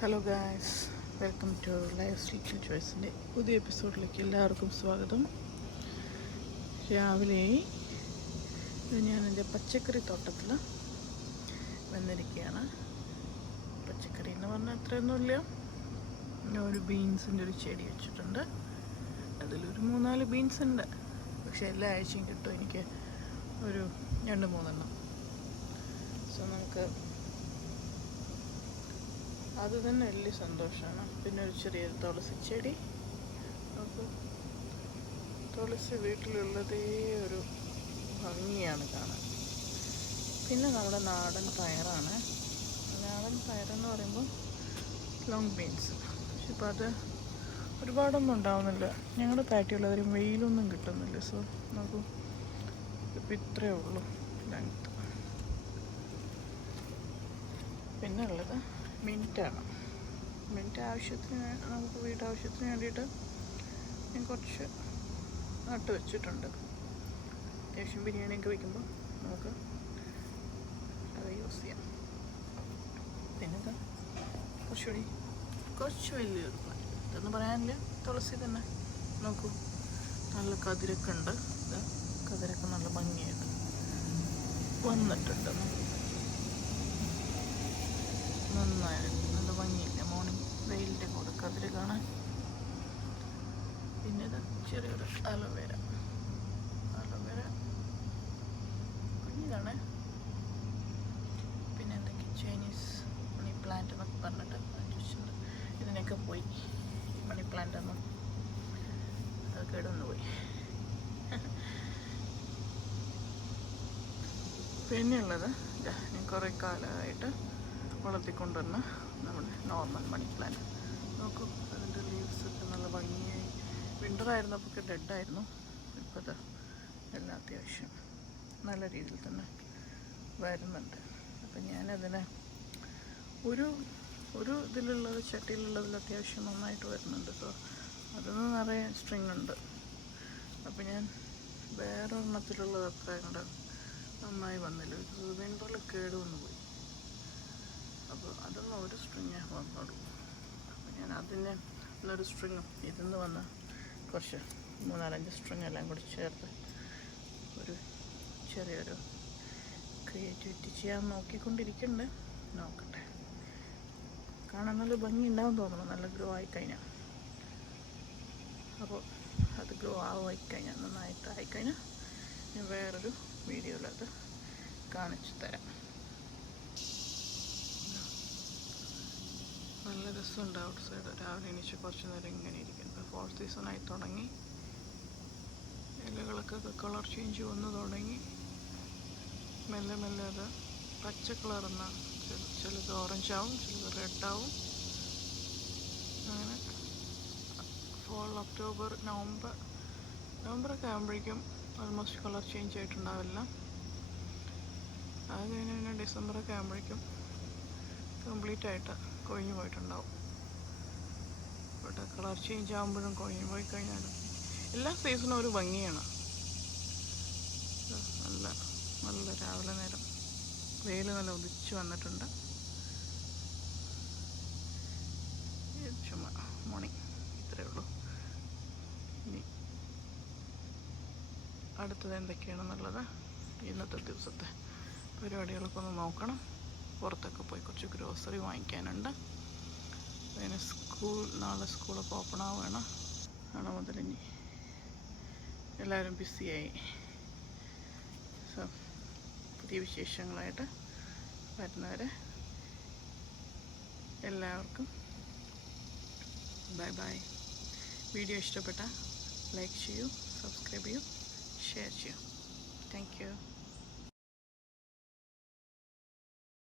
Hello guys, welcome to life little ചോയ്സിൻ്റെ പുതിയ എപ്പിസോഡിലേക്ക് എല്ലാവർക്കും സ്വാഗതം. രാവിലെ ഞാൻ എൻ്റെ പച്ചക്കറി തോട്ടത്തിൽ വന്നിരിക്കുകയാണ്. പച്ചക്കറി എന്ന് പറഞ്ഞാൽ അത്രയൊന്നുമില്ല. ഞാൻ ഒരു ബീൻസിൻ്റെ ഒരു ചെടി വെച്ചിട്ടുണ്ട്. അതിലൊരു 3-4 ബീൻസ് ഉണ്ട്. പക്ഷേ എല്ലാ ആഴ്ചയും കിട്ടും എനിക്ക് ഒരു 2-3 സോ നമുക്ക് അത് തന്നെ വലിയ സന്തോഷമാണ്. പിന്നെ ഒരു ചെറിയൊരു തുളസി ചെടി. അപ്പോൾ തുളസി വീട്ടിലുള്ളതേ ഒരു ഭംഗിയാണ് കാണാൻ. പിന്നെ നമ്മുടെ നാടൻ പയറാണ്. നാടൻ പയറെന്ന് പറയുമ്പോൾ ലോങ് ബീൻസ്. പക്ഷെ ഇപ്പോൾ അത് ഒരുപാടൊന്നും ഉണ്ടാവുന്നില്ല. ഞങ്ങളുടെ പാറ്റിയുള്ളവരും വെയിലൊന്നും കിട്ടുന്നില്ല. സോ നോക്കൂ, ഇപ്പം ഇത്രയേ ഉള്ളൂ ലെങ്ത്ത്. പിന്നെ ഉള്ളത് മിൻറ്റാണ്. മിൻറ്റ് ആവശ്യത്തിന്, നമുക്ക് വീട്ടാവശ്യത്തിന് വേണ്ടിയിട്ട് ഞാൻ കുറച്ച് നട്ട് വെച്ചിട്ടുണ്ട്. അത്യാവശ്യം ബിരിയാണിയൊക്കെ വയ്ക്കുമ്പോൾ നമുക്ക് അത് യൂസ് ചെയ്യാം. പിന്നെ കുറച്ച് വലിയൊരു പ്ലാന്റ്, ഇതെന്ന് പറയാനില്ല, തുളസി തന്നെ. നോക്കൂ, നല്ല കതിരൊക്കെ ഉണ്ട്. ഇത് കതിരൊക്കെ നല്ല ഭംഗിയായിട്ട് വന്നിട്ടുണ്ട്. നന്നായിട്ട് നല്ല ഭംഗിയില്ല മോർണിംഗ് വെയിലിൻ്റെ കൂടെ കതിര് കാണാൻ. പിന്നെ ഇത് ചെറിയൊരു അലോവേര കുഞ്ഞിതാണ്. പിന്നെ എന്തൊക്കെ ചൈനീസ് മണി പ്ലാന്റ് എന്നൊക്കെ പറഞ്ഞിട്ട് ചോദിച്ചിട്ടുണ്ട്. ഇതിനൊക്കെ പോയി, ഈ മണി പ്ലാന്റ് ഒന്നും അത് കേടൊന്നു പോയി. പിന്നെയുള്ളത് ഞാൻ കുറേ കാലമായിട്ട് വളർത്തിക്കൊണ്ടുവന്ന നമ്മുടെ നോർമൽ മണി പ്ലാന്റ്. നോക്കൂ, അതിൻ്റെ ലീവ്സൊക്കെ നല്ല ഭംഗിയായി. വിൻ്റർ ആയിരുന്നപ്പോൾ ഡെഡായിരുന്നു. ഇപ്പോൾ അത് എല്ലാം അത്യാവശ്യം നല്ല രീതിയിൽ തന്നെ വരുന്നുണ്ട്. അപ്പം ഞാനതിനെ ഒരു ഇതിലുള്ളത്, ചട്ടിയിലുള്ളതിൽ അത്യാവശ്യം നന്നായിട്ട് വരുന്നുണ്ട്. സോ അതൊന്ന് നിറയെ സ്ട്രിങ് ഉണ്ട്. അപ്പം ഞാൻ വേറൊരെണ്ണത്തിലുള്ളത് അത്ര അങ്ങോട്ട് നന്നായി വന്നില്ല. വിൻ്ററിൽ കേടുവന്നു പോയി. അപ്പോൾ അതൊന്നും ഒരു സ്ട്രിങ്ങേ വന്നുള്ളൂ. അപ്പോൾ ഞാൻ അതിനെ ഒരു സ്ട്രിങ്ങും ഇതിന്ന് വന്ന് കുറച്ച് 3-4 സ്ട്രിങ് എല്ലാം കൂടി ചേർത്ത് ഒരു ചെറിയൊരു ക്രിയേറ്റിവിറ്റി ചെയ്യാൻ നോക്കിക്കൊണ്ടിരിക്കുന്നുണ്ട്. നോക്കട്ടെ, കാണാൻ നല്ല ഭംഗി ഉണ്ടാവും തോന്നുന്നു, നല്ല ഗ്രോ ആയിക്കഴിഞ്ഞാൽ. അപ്പോൾ അത് ഗ്രോ ആയിക്കഴിഞ്ഞാൽ, നന്നായിട്ട് ആയിക്കഴിഞ്ഞാൽ ഞാൻ വേറൊരു വീഡിയോയിൽ അത് കാണിച്ചു തരാം. നല്ല രസമുണ്ട് ഔട്ട് സൈഡ്. രാവിലെ എണീച്ച് കുറച്ച് നേരം ഇങ്ങനെ ഇരിക്കും. ഇപ്പോൾ ഫോൾ സീസണായി തുടങ്ങി, ഇലകളൊക്കെ കളർ ചേഞ്ച് വന്ന് തുടങ്ങി. മെല്ലെ മെല്ലെ അത് പച്ച കളറുന്ന, ചിലത് ഓറഞ്ചാവും, ചിലത് റെഡാവും. അങ്ങനെ ഫോൾ, ഒക്ടോബർ, നവംബറൊക്കെ ആകുമ്പോഴേക്കും ഓൾമോസ്റ്റ് കളർ ചേഞ്ച് ആയിട്ടുണ്ടാവില്ല. അത് കഴിഞ്ഞ് പിന്നെ ഡിസംബറൊക്കെ ആകുമ്പോഴേക്കും കംപ്ലീറ്റ് ആയിട്ട് കൊഴിഞ്ഞു പോയിട്ടുണ്ടാവും. ബട്ട് കളർ ചേഞ്ച് ആകുമ്പോഴും കൊഴിഞ്ഞു പോയി കഴിഞ്ഞാലും എല്ലാ സീസണും ഒരു ഭംഗിയാണ്. നല്ല രാവിലെ നേരം വെയിൽ നല്ല ഉദിച്ച് വന്നിട്ടുണ്ട്. ചുമ്മാ മോർണിംഗ് ഇത്രയേ ഉള്ളൂ. ഇനി അടുത്തത് എന്തൊക്കെയാണെന്നുള്ളത് ഇന്നത്തെ ദിവസത്തെ പരിപാടികളൊക്കെ ഒന്ന് നോക്കണം. പുറത്തൊക്കെ പോയി കുറച്ച് ഗ്രോസറി വാങ്ങിക്കാനുണ്ട്. പിന്നെ നാളെ സ്കൂളൊക്കെ ഓപ്പൺ ആവുകയാണ്. നാളെ മുതൽ ഇനി എല്ലാവരും ബിസിയായി. സോ പുതിയ വിശേഷങ്ങളായിട്ട് വരുന്നവരെ എല്ലാവർക്കും ബൈ ബൈ. വീഡിയോ ഇഷ്ടപ്പെട്ടാൽ ലൈക്ക് ചെയ്യൂ, സബ്സ്ക്രൈബ് ചെയ്യൂ, ഷെയർ ചെയ്യൂ. Thank you.